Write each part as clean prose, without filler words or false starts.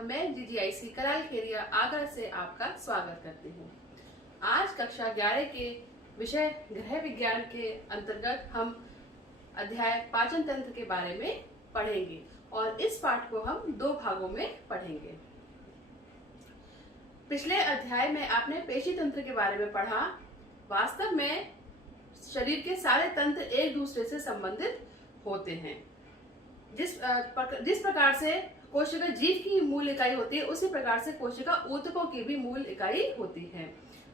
और मैं जीजीआईसी कराल खेरिया आगरा से आपका स्वागत करती हूँ। आज कक्षा 11 के विषय गृह विज्ञान के अंतर्गत हम अध्याय पाचन तंत्र के बारे में पढ़ेंगे और इस पाठ को हम 2 भागों में पढ़ेंगे। पिछले अध्याय में आपने पेशी तंत्र के बारे में पढ़ा। वास्तव में शरीर के सारे तंत्र एक दूसरे से संबंधित होते हैं। जिस प्रकार से कोशिका जीव की मूल इकाई होती है, उसी प्रकार से कोशिका ऊतकों की भी मूल इकाई होती है।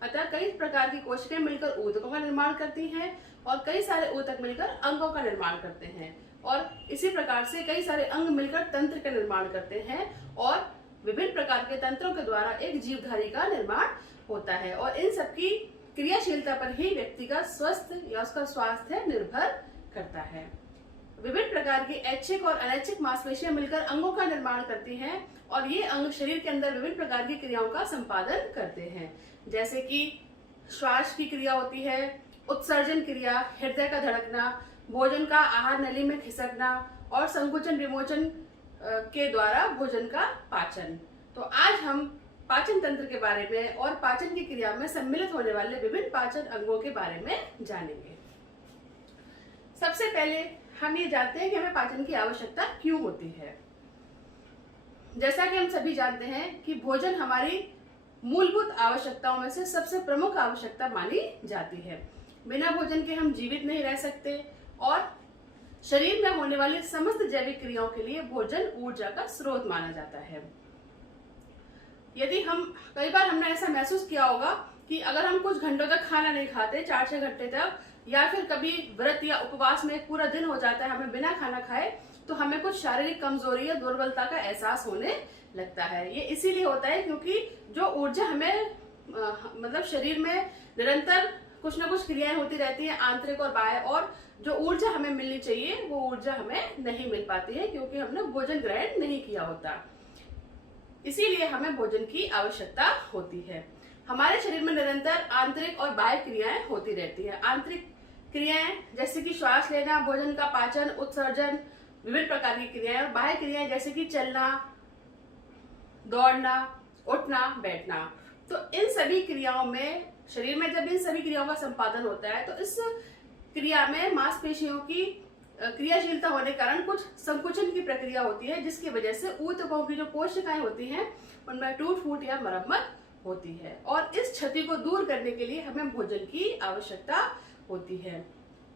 अतः कई प्रकार की कोशिकाएं मिलकर ऊतकों का निर्माण करती हैं और कई सारे ऊतक मिलकर अंगों का निर्माण करते हैं और इसी प्रकार से कई सारे अंग मिलकर तंत्र का निर्माण करते हैं और विभिन्न प्रकार के तंत्रों के द्वारा एक जीवधारी का निर्माण होता है और इन सबकी क्रियाशीलता पर ही व्यक्ति का स्वस्थ या उसका स्वास्थ्य निर्भर करता है। विभिन्न प्रकार की ऐच्छिक और अनैच्छिक मांसपेशियां मिलकर अंगों का निर्माण करती हैं और ये अंग शरीर के अंदर विभिन्न प्रकार की क्रियाओं का संपादन करते हैं, जैसे कि श्वास की क्रिया होती है, उत्सर्जन क्रिया, हृदय का धड़कना, भोजन का आहार नली में खिसकना और संकुचन विमोचन के द्वारा भोजन का पाचन। तो आज हम पाचन तंत्र के बारे में और पाचन की क्रिया में सम्मिलित होने वाले विभिन्न पाचन अंगों के बारे में जानेंगे। सबसे पहले हम ये जानते हैं कि हमें पाचन की आवश्यकता क्यों होती है। जैसा कि हम सभी जानते हैं कि भोजन हमारी मूलभूत आवश्यकताओं में से सबसे प्रमुख आवश्यकता मानी जाती है। बिना भोजन के हम जीवित नहीं रह सकते और शरीर में होने वाली समस्त जैविक क्रियाओं के लिए भोजन ऊर्जा का स्रोत माना जाता है। यदि कई बार हमने ऐसा महसूस किया होगा कि अगर हम कुछ घंटों तक खाना नहीं खाते, 4-6 घंटे तक, या फिर कभी व्रत या उपवास में पूरा दिन हो जाता है हमें बिना खाना खाए, तो हमें कुछ शारीरिक कमजोरी या दुर्बलता का एहसास होने लगता है। ये इसीलिए होता है क्योंकि जो ऊर्जा हमें मतलब शरीर में निरंतर कुछ ना कुछ क्रियाएं होती रहती हैं, आंतरिक और बाह्य, और जो ऊर्जा हमें मिलनी चाहिए वो ऊर्जा हमें नहीं मिल पाती है क्योंकि हमने भोजन ग्रहण नहीं किया होता। इसीलिए हमें भोजन की आवश्यकता होती है। हमारे शरीर में निरंतर आंतरिक और बाह्य क्रियाएं होती रहती है। आंतरिक क्रियाएं जैसे कि श्वास लेना, भोजन का पाचन, उत्सर्जन, विभिन्न प्रकार की क्रियाएं, और बाह्य क्रियाएं जैसे कि चलना, दौड़ना, उठना, बैठना। तो इन सभी क्रियाओं में शरीर में जब इन सभी क्रियाओं का संपादन होता है तो इस क्रिया में मांसपेशियों की क्रियाशीलता होने के कारण कुछ संकुचन की प्रक्रिया होती है, जिसकी वजह से ऊतकों की जो कोशिकाएं होती हैं उनमें टूट फूट या मरम्मत होती है और इस क्षति को दूर करने के लिए हमें भोजन की आवश्यकता होती है।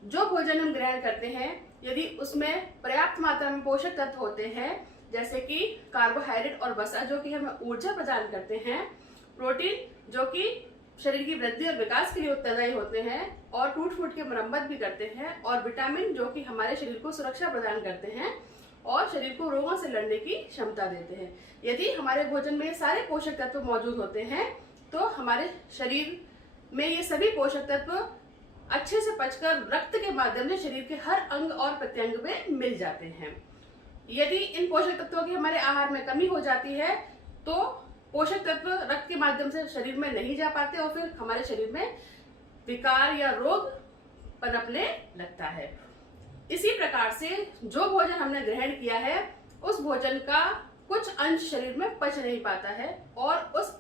जो भोजन हम ग्रहण करते हैं यदि उसमें पर्याप्त मात्रा में पोषक तत्व होते हैं, जैसे कि कार्बोहाइड्रेट और वसा जो कि हमें ऊर्जा प्रदान करते हैं, प्रोटीन जो कि शरीर की वृद्धि और विकास के लिए उत्तरदायी होते हैं और टूट फूट की मरम्मत भी करते हैं, और विटामिन जो कि हमारे शरीर को सुरक्षा प्रदान करते हैं और शरीर को रोगों से लड़ने की क्षमता देते हैं। यदि हमारे भोजन में सारे पोषक तत्व मौजूद होते हैं तो हमारे शरीर में ये सभी पोषक तत्व अच्छे से पचकर रक्त के माध्यम से शरीर के हर अंग और प्रत्यंग में मिल जाते हैं। यदि इन पोषक तत्वों की हमारे आहार में कमी हो जाती है तो पोषक तत्व रक्त के माध्यम से शरीर में नहीं जा पाते और फिर हमारे शरीर में विकार या रोग पनपने लगता है। इसी प्रकार से जो भोजन हमने ग्रहण किया है उस भोजन का कुछ अंश शरीर में पच नहीं पाता है और उस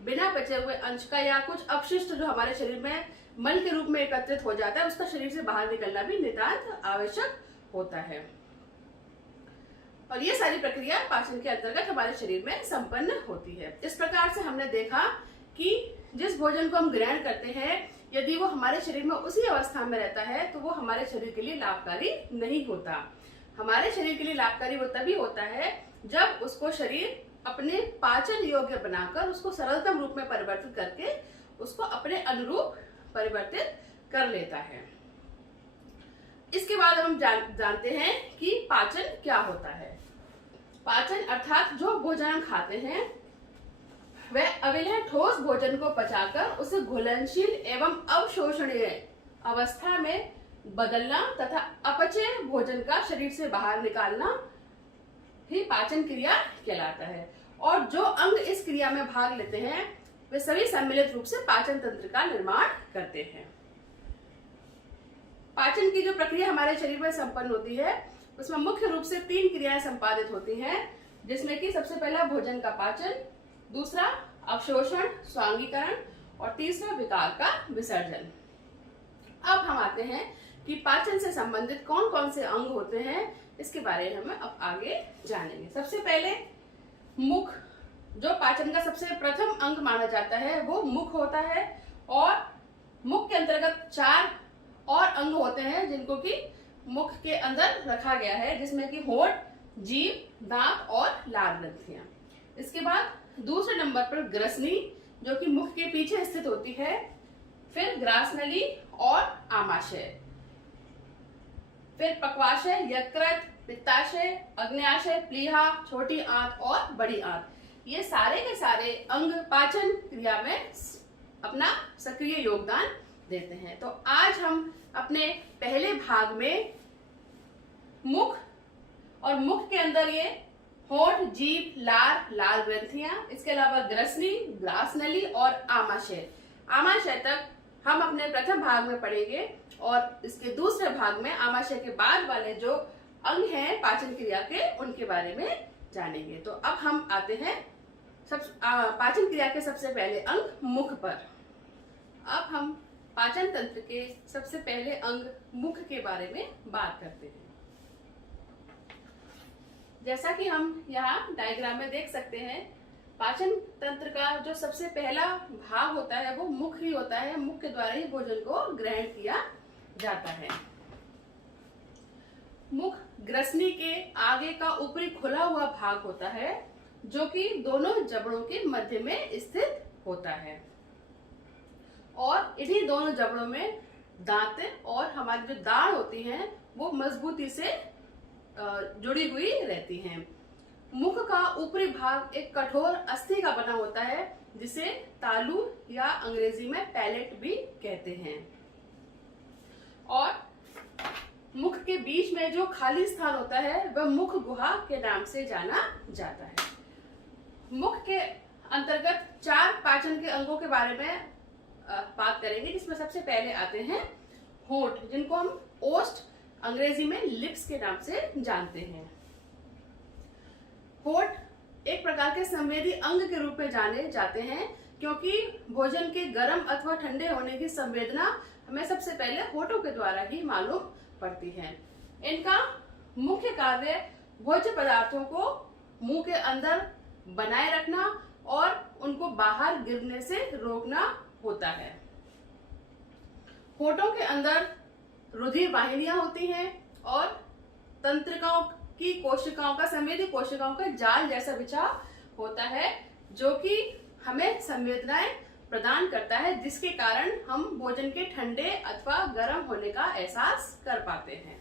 बिना पचे हुए अंश का या कुछ अपशिष्ट जो हमारे शरीर में मल के रूप में एकत्रित हो जाता है उसका शरीर से बाहर निकलना भी नितांत आवश्यक होता है। और ये सारी प्रक्रिया पाचन के अंतर्गत हमारे शरीर में संपन्न होती है। इस प्रकार से हमने देखा कि जिस भोजन को हम ग्रहण करते हैं यदि वो हमारे शरीर में उसी अवस्था में रहता है तो वो हमारे शरीर के लिए लाभकारी नहीं होता। हमारे शरीर के लिए लाभकारी वो तभी होता है जब उसको शरीर अपने पाचन योग्य बनाकर उसको सरलतम रूप में परिवर्तित करके उसको अपने अनुरूप परिवर्तित कर लेता है। इसके बाद हम जानते हैं कि पाचन क्या होता है। पाचन अर्थात जो भोजन हम खाते हैं वह अविलय ठोस भोजन को पचाकर उसे घुलनशील एवं अवशोषणीय अवस्था में बदलना तथा अपचय भोजन का शरीर से बाहर निकालना ही पाचन क्रिया कहलाता है। और जो अंग इस क्रिया में भाग लेते हैं वे सभी सम्मिलित रूप से पाचन तंत्र का निर्माण करते हैं। पाचन की जो प्रक्रिया हमारे शरीर में संपन्न होती है उसमें मुख्य रूप से 3 क्रियाएं संपादित होती हैं, जिसमें कि सबसे पहला भोजन का पाचन, दूसरा अवशोषण स्वांगीकरण और तीसरा विकार का विसर्जन। अब हम आते हैं कि पाचन से संबंधित कौन कौन से अंग होते हैं, इसके बारे में हम अब आगे जानेंगे। सबसे पहले मुख, जो पाचन का सबसे प्रथम अंग माना जाता है वो मुख होता है, और मुख के अंतर्गत 4 और अंग होते हैं जिनको कि मुख के अंदर रखा गया है, जिसमें कि होंठ, जीभ, दांत और लार ग्रंथियां। इसके बाद दूसरे नंबर पर ग्रसनी, जो कि मुख के पीछे स्थित होती है, फिर ग्रासनली और आमाशय, फिर पक्वाशय, यकृत, पित्ताशय, अग्न्याशय, प्लीहा, छोटी आंत और बड़ी आंत। ये सारे के सारे अंग पाचन क्रिया में अपना सक्रिय योगदान देते हैं। तो आज हम अपने पहले भाग में मुख और मुख के अंदर ये होंठ, जीभ, लार ग्रंथियां, इसके अलावा ग्रसनी, ग्रासनली और आमाशय, आमाशय तक हम अपने प्रथम भाग में पढ़ेंगे, और इसके दूसरे भाग में आमाशय के बाद वाले जो अंग हैं पाचन क्रिया के, उनके बारे में जानेंगे। तो अब हम आते हैं पाचन क्रिया के सबसे पहले अंग मुख पर। अब हम पाचन तंत्र के सबसे पहले अंग मुख के बारे में बात करते हैं। जैसा कि हम यहाँ डायग्राम में देख सकते हैं, पाचन तंत्र का जो सबसे पहला भाग होता है वो मुख ही होता है। मुख के द्वारा ही भोजन को ग्रहण किया जाता है। मुख ग्रसनी के आगे का ऊपरी खुला हुआ भाग होता है, जो कि दोनों जबड़ों के मध्य में स्थित होता है, और इन्हीं दोनों जबड़ों में दांत और हमारी जो दाढ़ होती हैं वो मजबूती से जुड़ी हुई रहती हैं। मुख का ऊपरी भाग एक कठोर अस्थि का बना होता है, जिसे तालू या अंग्रेजी में पैलेट भी कहते हैं, और मुख के बीच में जो खाली स्थान होता है वह मुख गुहा के नाम से जाना जाता है। मुख के अंतर्गत 4 पाचन के अंगों के बारे में बात करेंगे, जिसमें सबसे पहले आते हैं होंठ, जिनको हम ओष्ठ अंग्रेजी में लिप्स के नाम से जानते हैं। होंठ एक प्रकार के संवेदी अंग के रूप में जाने जाते हैं, क्योंकि भोजन के गर्म अथवा ठंडे होने की संवेदना हमें सबसे पहले होठों के द्वारा ही मालूम पड़ती है। इनका मुख्य कार्य भोज्य पदार्थों को मुंह के अंदर बनाए रखना और उनको बाहर गिरने से रोकना होता है। होठों के अंदर रुधिर वाहिनियां होती हैं, और तंत्रिकाओं की कोशिकाओं का, संवेदी कोशिकाओं का जाल जैसा बिछाव होता है, जो कि हमें संवेदनाएं प्रदान करता है, जिसके कारण हम भोजन के ठंडे अथवा गर्म होने का एहसास कर पाते हैं।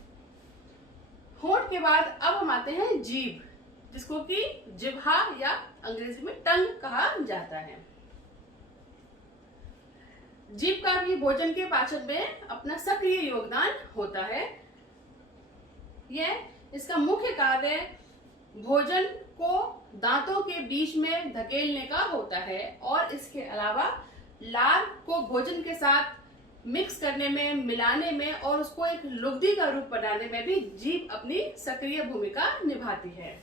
होंठ के बाद अब हम आते हैं जीभ, जिसको कि जिह्वा या अंग्रेजी में टंग कहा जाता है। जीभ का भी भोजन के पाचन में अपना सक्रिय योगदान होता है। इसका मुख्य कार्य भोजन को दांतों के बीच में धकेलने का होता है, और इसके अलावा लार को भोजन के साथ मिक्स करने में, मिलाने में और उसको एक लुगदी का रूप बनाने में भी जीभ अपनी सक्रिय भूमिका निभाती है।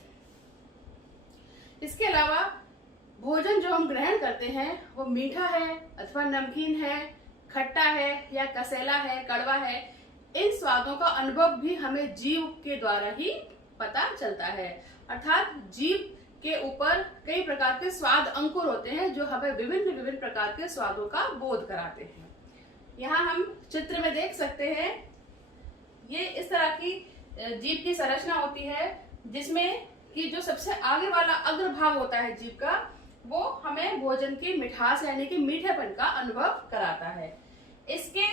इसके अलावा भोजन जो हम ग्रहण करते हैं वो मीठा है अथवा नमकीन है, खट्टा है या कसेला है, कड़वा है, इन स्वादों का अनुभव भी हमें जीभ के द्वारा ही पता चलता है। अर्थात जीभ के ऊपर कई प्रकार के स्वाद अंकुर होते हैं, जो हमें विभिन्न प्रकार के स्वादों का बोध कराते हैं। यहाँ हम चित्र में देख सकते हैं, ये इस तरह की जीभ की संरचना होती है, जिसमें कि जो सबसे आगे वाला अग्रभाग होता है जीभ का, वो हमें भोजन की मिठास यानी कि मीठेपन का अनुभव कराता है। इसके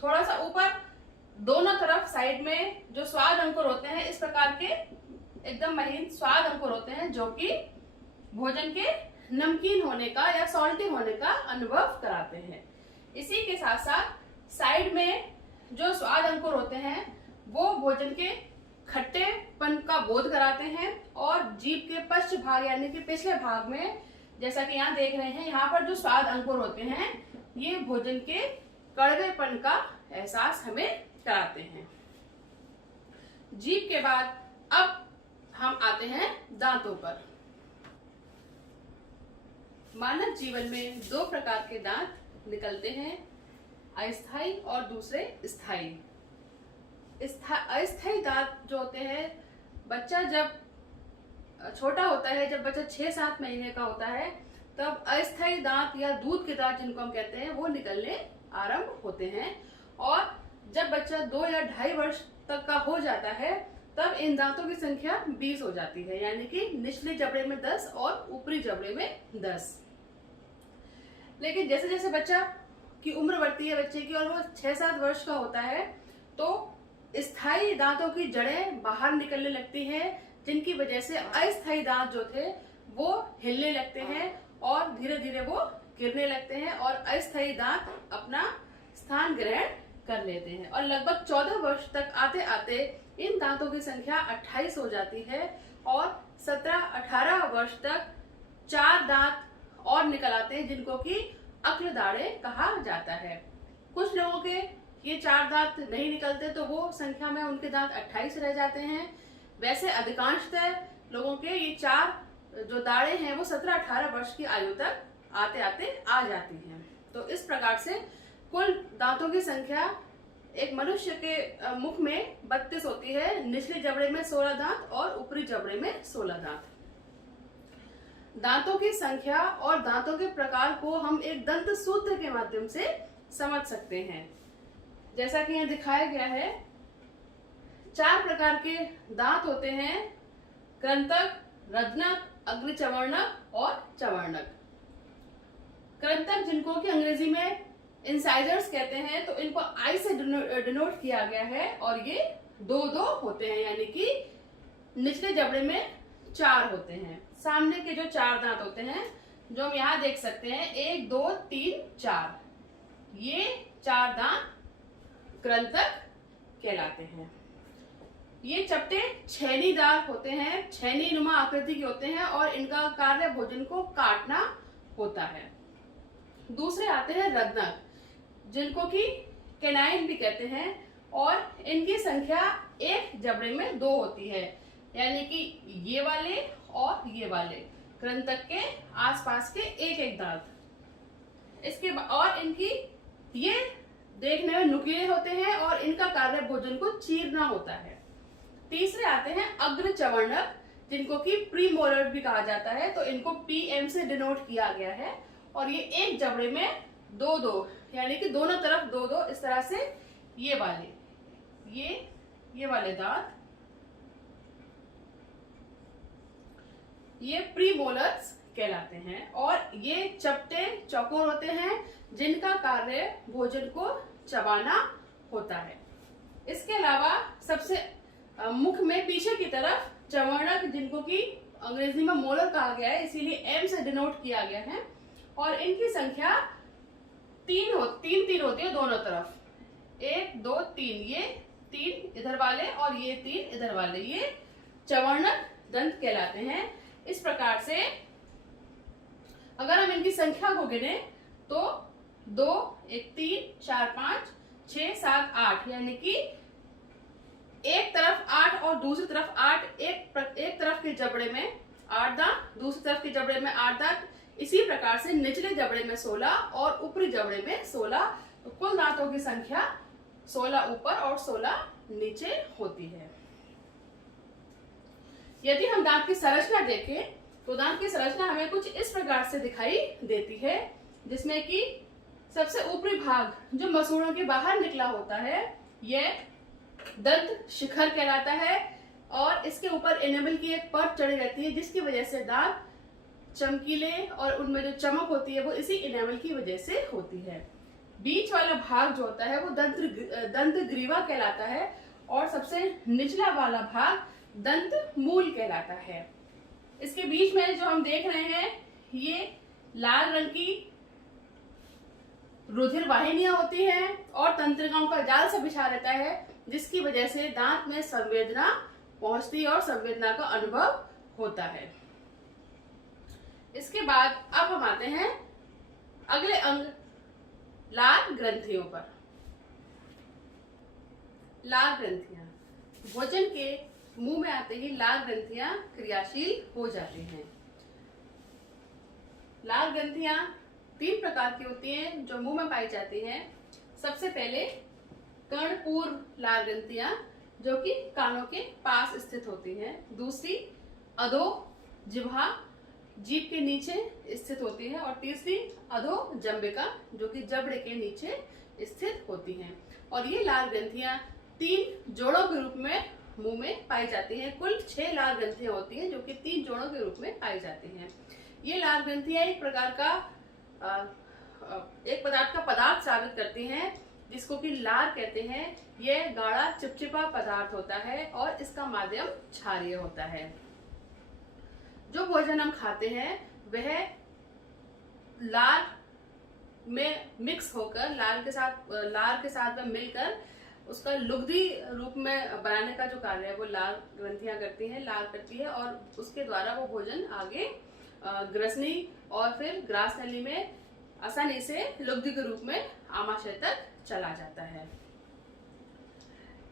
थोड़ा सा ऊपर दोनों तरफ साइड में जो स्वाद अंकुर होते हैं, इस प्रकार के एकदम महीन स्वाद अंकुर होते हैं, जो कि भोजन के नमकीन होने का या सॉल्टी होने का अनुभव कराते हैं। इसी के साथ साथ साइड में जो स्वाद अंकुर होते हैं वो भोजन के खट्टेपन का बोध कराते हैं, और जीभ के पश्च भाग यानी कि पिछले भाग में, जैसा कि यहाँ देख रहे हैं, यहाँ पर जो स्वाद अंकुर होते हैं ये भोजन के कड़वेपन का एहसास हमें कराते हैं। जीभ के बाद अब हम आते हैं दांतों पर। मानव जीवन में दो प्रकार के दांत निकलते हैं, अस्थायी और दूसरे स्थायी। अस्थायी दांत जो होते हैं, बच्चा जब छोटा होता है, जब बच्चा 6-7 महीने का होता है, तब अस्थायी दांत या दूध के दांत जिनको हम कहते हैं वो निकलने आरंभ होते हैं। और जब बच्चा 2 या 2.5 वर्ष तक का हो जाता है, तब इन दांतों की संख्या 20 हो जाती है, यानी कि निचले जबड़े में 10 और ऊपरी जबड़े में 10। लेकिन जैसे जैसे बच्चा की उम्र बढ़ती है बच्चे की और वो 6-7 वर्ष का होता है, तो स्थायी दांतों की जड़ें बाहर निकलने लगती हैं, जिनकी वजह से अस्थायी दांत जो थे वो हिलने लगते हैं और धीरे धीरे वो गिरने लगते हैं और अस्थायी दांत अपना स्थान ग्रहण कर लेते हैं। और लगभग 14 वर्ष तक आते आते इन दांतों की संख्या 28 हो जाती है और 17-18 वर्ष तक 4 दांत और निकल आते हैं, जिनको कि अक्ल दाढ़े कहा जाता है। कुछ लोगों के ये 4 दांत नहीं निकलते, तो वो संख्या में उनके दांत 28 रह जाते हैं। वैसे अधिकांशतः लोगों के ये 4 जो दाढ़े हैं वो 17-18 वर्ष की आयु तक आते आते आ जाती हैं। तो इस प्रकार से कुल दांतों की संख्या एक मनुष्य के मुख में 32 होती है। निचले जबड़े में 16 दांत और ऊपरी जबड़े में 16 दांत। दांतों की संख्या और दांतों के प्रकार को हम एक दंत सूत्र के माध्यम से समझ सकते हैं। जैसा कि यहाँ दिखाया गया है, 4 प्रकार के दांत होते हैं, कृंतक, रज्नक, अग्रचवर्णक और चवर्णक। कृंतक जिनको कि अंग्रेजी में इंसाइजर्स कहते हैं, तो इनको आई से डिनोट किया गया है और ये 2-2 होते हैं, यानी कि निचले जबड़े में 4 होते हैं। सामने के जो 4 दांत होते हैं, जो हम यहाँ देख सकते हैं, 1, 2, 3, 4, ये 4 दांत कृंतक कहलाते हैं। ये चपटे छेनीदार होते हैं, छेनी नुमा आकृति के होते हैं और इनका कार्य भोजन को काटना होता है। दूसरे आते हैं रज्नक, जिनको कि कैनाइन भी कहते हैं और इनकी संख्या एक जबड़े में 2 होती है, यानी कि ये वाले और ये वाले कृंतक के आसपास के एक दांत। इसके और इनकी ये देखने में नुकीले होते हैं और इनका कार्य भोजन को चीरना होता है। तीसरे आते हैं अग्रचवर्णक, जिनको कि प्रीमोलर भी कहा जाता है, तो इनको PM से डिनोट किया गया है और ये एक जबड़े में 2-2, यानी कि दोनों तरफ 2-2, इस तरह से ये वाले दांत ये प्रीमोलर्स कहलाते हैं और ये चपटे चौकोर होते हैं, जिनका कार्य भोजन को चबाना होता है। इसके अलावा सबसे मुख में पीछे की तरफ चवर्णक, जिनको कि अंग्रेजी में मोलर कहा गया है, इसीलिए M से डिनोट किया गया है और इनकी संख्या 3 होती है दोनों तरफ। 1, 2, 3, ये 3 इधर वाले और ये 3 इधर वाले, ये चवर्णक दंत कहलाते हैं। इस प्रकार से अगर हम इनकी संख्या को गिने तो 2, 1, 3, 4, 5, 6, 7, 8, यानी कि एक तरफ 8 और दूसरी तरफ 8, एक तरफ के जबड़े में 8 दांत, दूसरी तरफ के जबड़े में 8 दांत। इसी प्रकार से निचले जबड़े में 16 और ऊपरी जबड़े में 16, तो कुल दांतों की संख्या 16 ऊपर और 16 नीचे होती है। यदि हम दांत की संरचना देखें तो दांत की संरचना हमें कुछ इस प्रकार से दिखाई देती है, जिसमें कि सबसे ऊपरी भाग जो मसूड़ों के बाहर निकला होता है, यह दंत शिखर कहलाता है और इसके ऊपर एनेमल की एक परत चढ़ी रहती है, जिसकी वजह से दांत चमकीले और उनमें जो चमक होती है वो इसी एनेमल की वजह से होती है। बीच वाला भाग जो होता है वो दंत ग्रीवा कहलाता है और सबसे निचला वाला भाग दंत मूल कहलाता है। इसके बीच में जो हम देख रहे हैं, ये लाल रंग की रुधिर वाहिनियां होती हैं और तंत्रिकाओं का जाल सा बिछा रहता है, जिसकी वजह से दांत में संवेदना पहुंचती है और संवेदना का अनुभव होता है। इसके बाद अब हम आते हैं अगले अंग लाल ग्रंथियों पर। लाल ग्रंथियां भोजन के मुंह में आते ही लाल ग्रंथियां क्रियाशील हो जाती हैं। लाल ग्रंथियां 3 प्रकार की होती हैं जो मुंह में पाई जाती हैं। सबसे पहले कर्णपूर्व लाल ग्रंथियां जो कि कानों के पास स्थित होती हैं। दूसरी अधो जिह्वा जीभ के नीचे स्थित होती है और तीसरी अधो जंबिका जो कि जबड़े के नीचे स्थित होती हैं। और ये लाल ग्रंथियां 3 जोड़ों के रूप में मुंह में पाई जाती हैं। कुल 6 लाल ग्रंथियां होती हैं जो कि 3 जोड़ों के रूप में पाई जाती हैं। ये लाल ग्रंथियां एक पदार्थ का पदार्थ साबित करती हैं जिसको कि लार कहते हैं। यह गाढ़ा चिपचिपा पदार्थ होता है और इसका माध्यम क्षारीय होता है। जो भोजन हम खाते हैं वह लार में मिक्स होकर लार के साथ में मिलकर उसका लुगदी रूप में बनाने का जो कार्य है वो लाल ग्रंथियां करती हैं, लाल करती है और उसके द्वारा वो भोजन आगे ग्रसनी और फिर ग्रास नली में आसानी से लुगदी के रूप में आमाशय तक चला जाता है।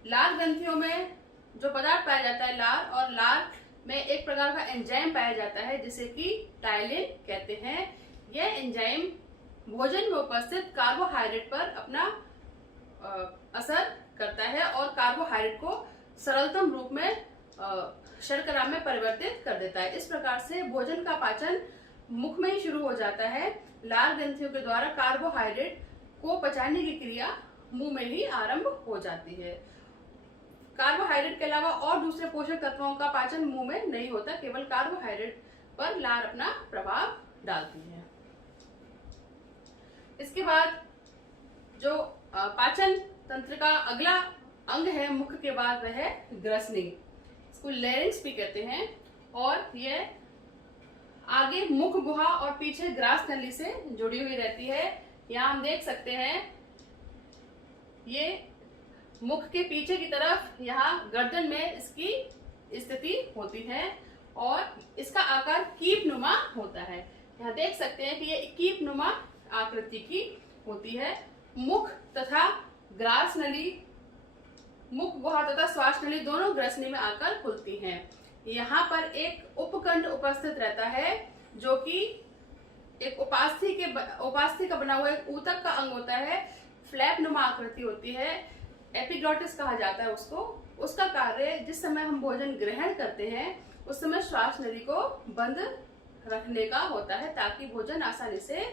लाल ग्रंथियों में जो पदार्थ पाया जाता है लार, और लार में एक प्रकार का एंजाइम पाया जाता है जिसे कि टाइलिन कहते हैं। यह एंजाइम भोजन में उपस्थित कार्बोहाइड्रेट पर अपना असर करता है और कार्बोहाइड्रेट को सरलतम रूप में शर्करा में परिवर्तित कर देता है। इस प्रकार से भोजन का पाचन मुख में ही शुरू हो जाता है। लाल ग्रंथियों के द्वारा कार्बोहाइड्रेट को पचाने की क्रिया मुंह में ही आरंभ हो जाती है। कार्बोहाइड्रेट के अलावा और दूसरे पोषक तत्वों का पाचन मुंह में नहीं होता, केवल कार्बोहाइड्रेट पर लार अपना प्रभाव डालती है। इसके बाद जो पाचन तंत्र का अगला अंग है मुख के बाद वह है ग्रसनी, इसको लैरिंक्स भी कहते हैं। और यह आगे मुख गुहा और पीछे ग्रास नली से जुड़ी हुई रहती है। यहाँ हम देख सकते हैं ये मुख के पीछे की तरफ यहाँ गर्दन में इसकी स्थिति होती है और इसका आकार कीप नुमा होता है। यहाँ देख सकते हैं कि ये कीप नुमा आकृति की होती है। मुख तथा ग्रास नली, मुख गुहा तथा श्वास नली दोनों ग्रसनी में आकर खुलती हैं। यहाँ पर एक उपकंठ उपस्थित रहता है जो कि एक उपास्थि का बना हुआ एक ऊतक का अंग होता है। फ्लैप नुमा आकृति होती है, एपिग्लॉटिस कहा जाता है उसको। उसका कार्य जिस समय हम भोजन ग्रहण करते हैं उस समय श्वास नली को बंद रखने का होता है ताकि भोजन आसानी से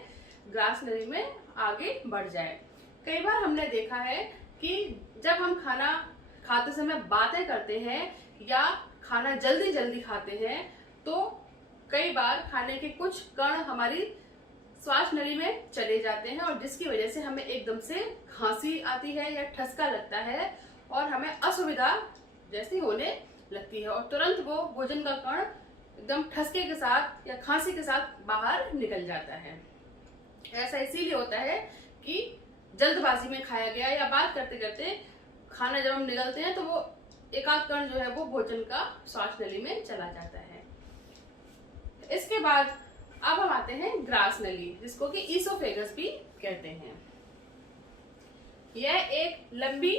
ग्रास नली में आगे बढ़ जाए। कई बार हमने देखा है कि जब हम खाना खाते समय बातें करते हैं या खाना जल्दी जल्दी खाते हैं तो कई बार खाने के कुछ कण हमारी श्वास नली में चले जाते हैं और जिसकी वजह से हमें एकदम से खांसी आती है या ठसका लगता है और हमें असुविधा जैसी होने लगती है और तुरंत वो भोजन का कण एकदम ठसके के साथ या खांसी के साथ बाहर निकल जाता है। ऐसा इसीलिए होता है कि जल्दबाजी में खाया गया या बात करते करते खाना जब हम निगलते हैं तो वो एकाध कण जो है वो भोजन का श्वास नली में चला जाता है। इसके बाद अब हम आते हैं ग्रास नली, जिसको कि ईसोफेगस भी कहते हैं। यह एक लंबी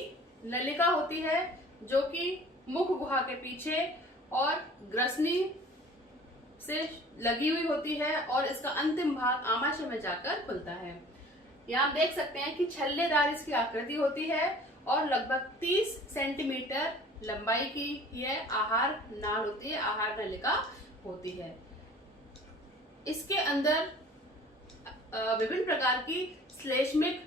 नलिका होती है जो कि मुख गुहा के पीछे और ग्रसनी से लगी हुई होती है और इसका अंतिम भाग आमाशय में जाकर खुलता है। यहाँ देख सकते हैं कि छल्लेदार इसकी आकृति होती है और लगभग 30 सेंटीमीटर लंबाई की यह आहार नाल होती है, आहार नलिका होती है। इसके अंदर विभिन्न प्रकार की श्लेष्मिक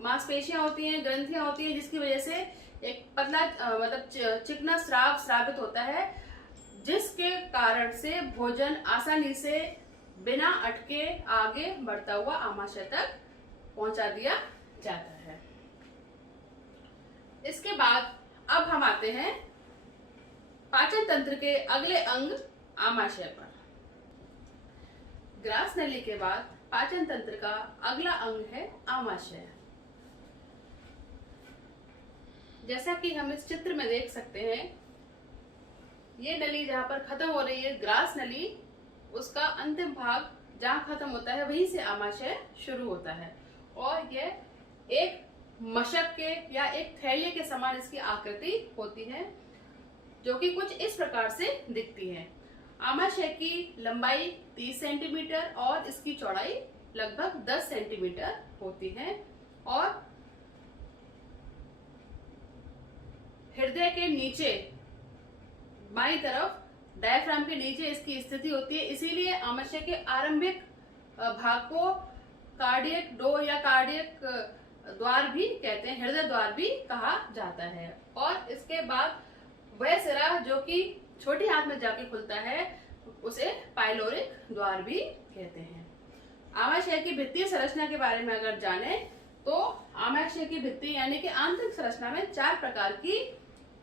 मांसपेशियां होती हैं, ग्रंथियां होती हैं, जिसकी वजह से एक पतला मतलब चिकना स्राव स्रावित होता है, जिसके कारण से भोजन आसानी से बिना अटके आगे बढ़ता हुआ आमाशय तक पहुंचा दिया जाता है। इसके बाद अब हम आते हैं पाचन तंत्र के अगले अंग आमाशय पर। ग्रास नली के बाद पाचन तंत्र का अगला अंग है आमाशय। जैसा कि हम इस चित्र में देख सकते हैं, ये नली जहां पर खत्म हो रही है ग्रास नली, उसका अंतिम भाग जहां खत्म होता है वहीं से आमाशय शुरू होता है और यह एक मशक के या एक थैले के समान इसकी आकृति होती है। जो कि कुछ इस प्रकार से दिखती है। आमाशय की लंबाई 30 सेंटीमीटर और इसकी चौड़ाई लगभग 10 सेंटीमीटर होती है और हृदय के नीचे बाईं तरफ डायफ्राम के नीचे इसकी स्थिति होती है। इसीलिए आमाशय के आरंभिक भाग को कार्डियक डोर या कार्डियक द्वार भी कहते हैं, हृदय द्वार भी कहा जाता है। और इसके बाद वह सिरा जो कि छोटी आंत में जाके खुलता है उसे पाइलोरिक द्वार भी कहते हैं। आमाशय की भित्तीय संरचना के बारे में अगर जाने तो आमाशय की भित्ति यानी कि आंतरिक संरचना में 4 प्रकार की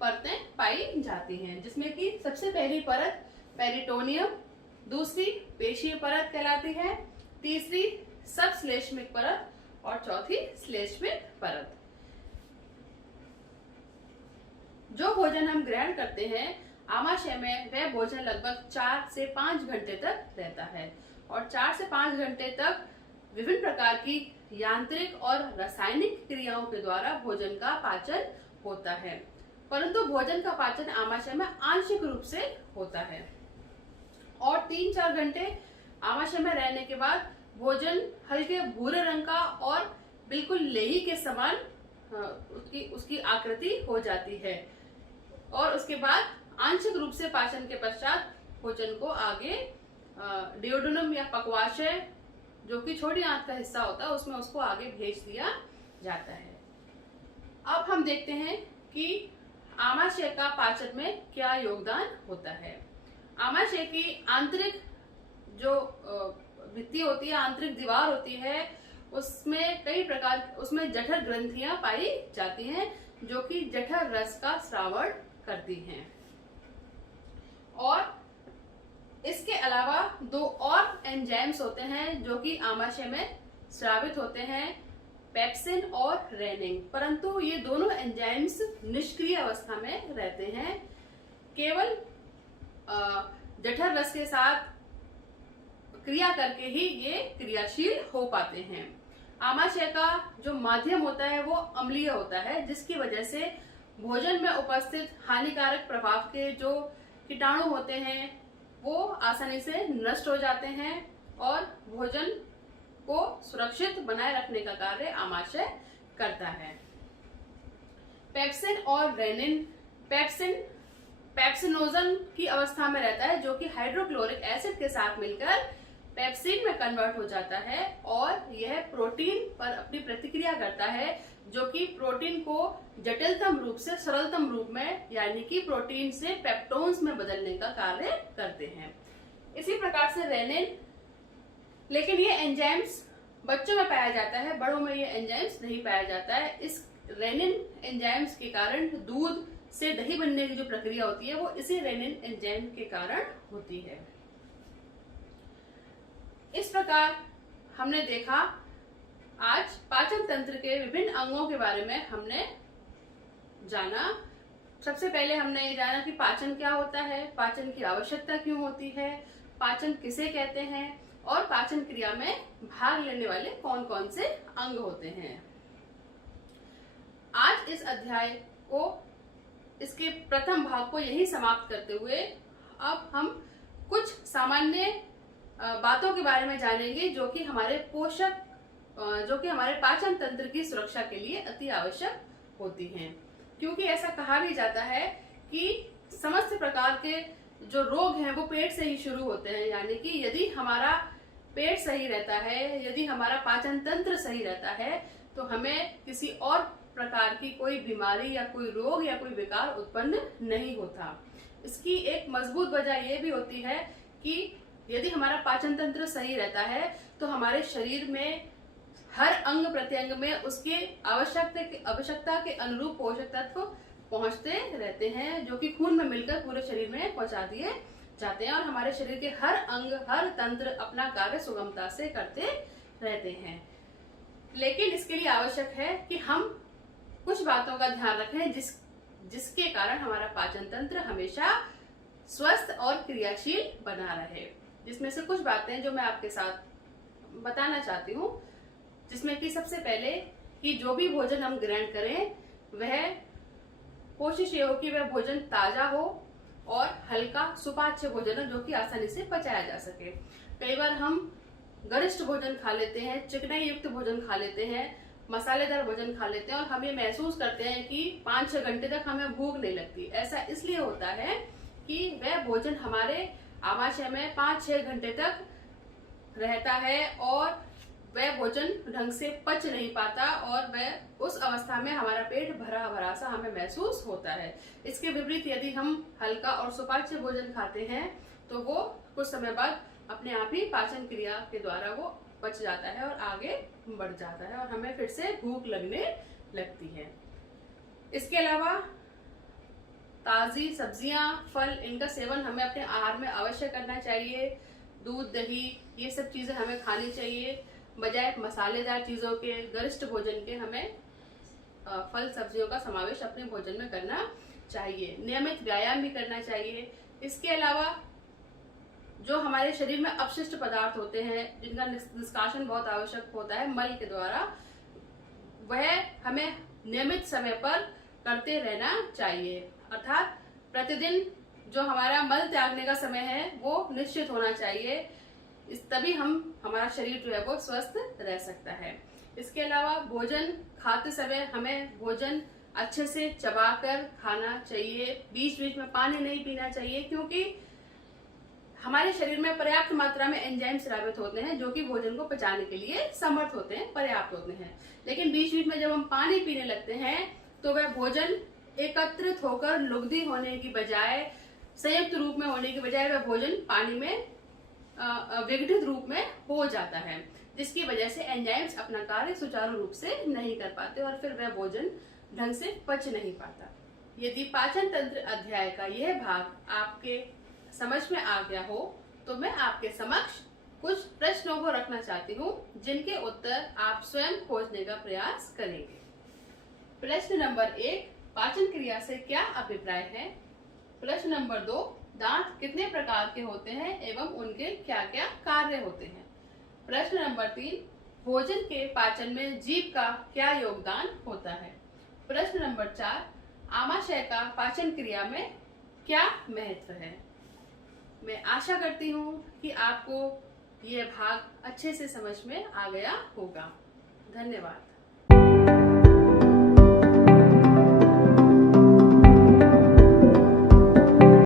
परतें पाई जाती हैं, जिसमें कि सबसे पहली परत पेरिटोनियम, दूसरी पेशीय परत कहलाती है, तीसरी सबश्लेष्मिक परत और चौथी श्लेष्मिक परत। जो भोजन हम ग्रहण करते हैं आमाशय में वह भोजन लगभग 4 से 5 घंटे तक रहता है और 4 से 5 घंटे तक विभिन्न प्रकार की यांत्रिक और रासायनिक क्रियाओं के द्वारा भोजन का पाचन होता है, परंतु भोजन का पाचन आमाशय में आंशिक रूप से होता है और 3-4 घंटे आमाशय में रहने के बाद भोजन हल्के भूरे रंग का और बिल्कुल लेही के समान उसकी आकृति हो जाती है और उसके बाद आंशिक रूप से पाचन के पश्चात भोजन को आगे डियोडोनम या पक्वाशय जो कि छोटी आंत का हिस्सा होता है उसमें उसको आगे भेज दिया जाता है। अब हम देखते हैं कि आमाशय का पाचन में क्या योगदान होता है। आमाशय की आंतरिक जो भित्ति होती है, आंतरिक दीवार होती है, उसमें कई प्रकार उसमें जठर ग्रंथियां पाई जाती हैं जो कि जठर रस का स्रावण करती हैं और इसके अलावा 2 और एंजाइम्स होते हैं जो कि आमाशय में स्रावित होते हैं, पेप्सिन और रेनिन, परंतु ये दोनों एंजाइम्स निष्क्रिय अवस्था में रहते हैं, केवल जठर रस के साथ क्रिया करके ही ये क्रियाशील हो पाते हैं। आमाशय का जो माध्यम होता है वो अम्लीय होता है, जिसकी वजह से भोजन में उपस्थित हानिकारक प्रभाव के जो कीटाणु होते हैं वो आसानी से नष्ट हो जाते हैं और भोजन को सुरक्षित बनाए रखने का कार्य आमाशय करता है। पेप्सिन और रेनिन, पेप्सिनोजन की अवस्था में रहता है जो कि हाइड्रोक्लोरिक एसिड के साथ मिलकर पेप्सिन में कन्वर्ट हो जाता है और यह प्रोटीन पर अपनी प्रतिक्रिया करता है जो कि प्रोटीन को जटिलतम रूप से सरलतम रूप में यानी कि प्रोटीन से पेप्टोन्स में बदलने का कार्य करते हैं। इसी प्रकार से रेनिन, लेकिन ये एंजाइम्स बच्चों में पाया जाता है, बड़ों में ये एंजाइम्स नहीं पाया जाता है। इस रेनिन एंजाइम्स के कारण दूध से दही बनने की जो प्रक्रिया होती है वो इसी रेनिन एंजाइम के कारण होती है। इस प्रकार हमने देखा आज पाचन तंत्र के विभिन्न अंगों के बारे में हमने जाना। सबसे पहले हमने ये जाना कि पाचन क्या होता है, पाचन की आवश्यकता क्यों होती है, पाचन किसे कहते हैं और पाचन क्रिया में भाग लेने वाले कौन कौन से अंग होते हैं। आज इस अध्याय को, इसके प्रथम भाग को यही समाप्त करते हुए अब हम कुछ सामान्य बातों के बारे में जानेंगे जो कि हमारे पाचन तंत्र की सुरक्षा के लिए अति आवश्यक होती हैं, क्योंकि ऐसा कहा भी जाता है कि समस्त प्रकार के जो रोग हैं वो पेट से ही शुरू होते हैं। यानी कि यदि हमारा पेट सही रहता है, यदि हमारा पाचन तंत्र सही रहता है तो हमें किसी और प्रकार की कोई बीमारी या कोई रोग या कोई विकार उत्पन्न नहीं होता। इसकी एक मजबूत वजह यह भी होती है कि यदि हमारा पाचन तंत्र सही रहता है तो हमारे शरीर में हर अंग प्रत्यंग में उसके आवश्यकता के अनुरूप पोषक तत्व पहुंचते रहते हैं जो कि खून में मिलकर पूरे शरीर में पहुंचा दिए जाते हैं और हमारे शरीर के हर अंग, हर तंत्र अपना कार्य सुगमता से करते रहते हैं। लेकिन इसके लिए आवश्यक है कि हम कुछ बातों का ध्यान रखें जिसके कारण हमारा पाचन तंत्र हमेशा स्वस्थ और क्रियाशील बना रहे। जिसमें से कुछ बातें जो मैं आपके साथ बताना चाहती हूँ, जिसमें कि सबसे पहले कि जो भी भोजन हम ग्रहण करें वह कोशिश ये हो कि वह भोजन ताजा हो, और हल्का सुपाच्य भोजन जो कि आसानी से पचाया जा सके। कई बार हम गरिष्ठ भोजन खा लेते हैं, चिकनाई युक्त भोजन खा लेते हैं, मसालेदार भोजन खा लेते हैं और हम ये महसूस करते हैं कि 5-6 घंटे तक हमें भूख नहीं लगती। ऐसा इसलिए होता है कि वह भोजन हमारे आमाशय में 5-6 घंटे तक रहता है और वह भोजन ढंग से पच नहीं पाता और वह उस अवस्था में हमारा पेट भरा भरा सा हमें महसूस होता है। इसके विपरीत यदि हम हल्का और सुपाच्य भोजन खाते हैं तो वो कुछ समय बाद अपने आप ही पाचन क्रिया के द्वारा वो पच जाता है और आगे बढ़ जाता है और हमें फिर से भूख लगने लगती है। इसके अलावा ताजी सब्जियां, फल, इनका सेवन हमें अपने आहार में अवश्य करना चाहिए। दूध, दही, ये सब चीजें हमें खानी चाहिए। बजाय मसालेदार चीजों के, गरिष्ठ भोजन के हमें फल सब्जियों का समावेश अपने भोजन में करना चाहिए। नियमित व्यायाम भी करना चाहिए। इसके अलावा जो हमारे शरीर में अपशिष्ट पदार्थ होते हैं जिनका निष्कासन बहुत आवश्यक होता है मल के द्वारा, वह हमें नियमित समय पर करते रहना चाहिए। अर्थात प्रतिदिन जो हमारा मल त्यागने का समय है वो निश्चित होना चाहिए। तभी हमारा शरीर जो है वो स्वस्थ रह सकता है। इसके अलावा भोजन खाते समय हमें भोजन अच्छे से चबाकर खाना चाहिए। बीच बीच में पानी नहीं पीना चाहिए क्योंकि हमारे शरीर में पर्याप्त मात्रा में एंजाइम स्रावित होते हैं जो कि भोजन को पचाने के लिए समर्थ होते हैं, पर्याप्त होते हैं। लेकिन बीच बीच में जब हम पानी पीने लगते हैं तो वह भोजन एकत्रित होकर लुगदी होने की बजाय, संयुक्त रूप में होने की बजाय वह भोजन पानी में विघटित रूप में हो जाता है, जिसकी वजह से एंजाइम्स अपना कार्य सुचारू रूप से नहीं कर पाते और फिर वह भोजन ढंग से पच नहीं पाता। यदि पाचन तंत्र अध्याय का यह भाग आपके समझ में आ गया हो तो मैं आपके समक्ष कुछ प्रश्नों को रखना चाहती हूँ जिनके उत्तर आप स्वयं खोजने का प्रयास करेंगे। प्रश्न नंबर 1, पाचन क्रिया से क्या अभिप्राय है? प्रश्न नंबर 2, दांत कितने प्रकार के होते हैं एवं उनके क्या क्या कार्य होते हैं? प्रश्न नंबर 3, भोजन के पाचन में जीभ का क्या योगदान होता है? प्रश्न नंबर 4, आमाशय का पाचन क्रिया में क्या महत्व है? मैं आशा करती हूँ कि आपको यह भाग अच्छे से समझ में आ गया होगा। धन्यवाद।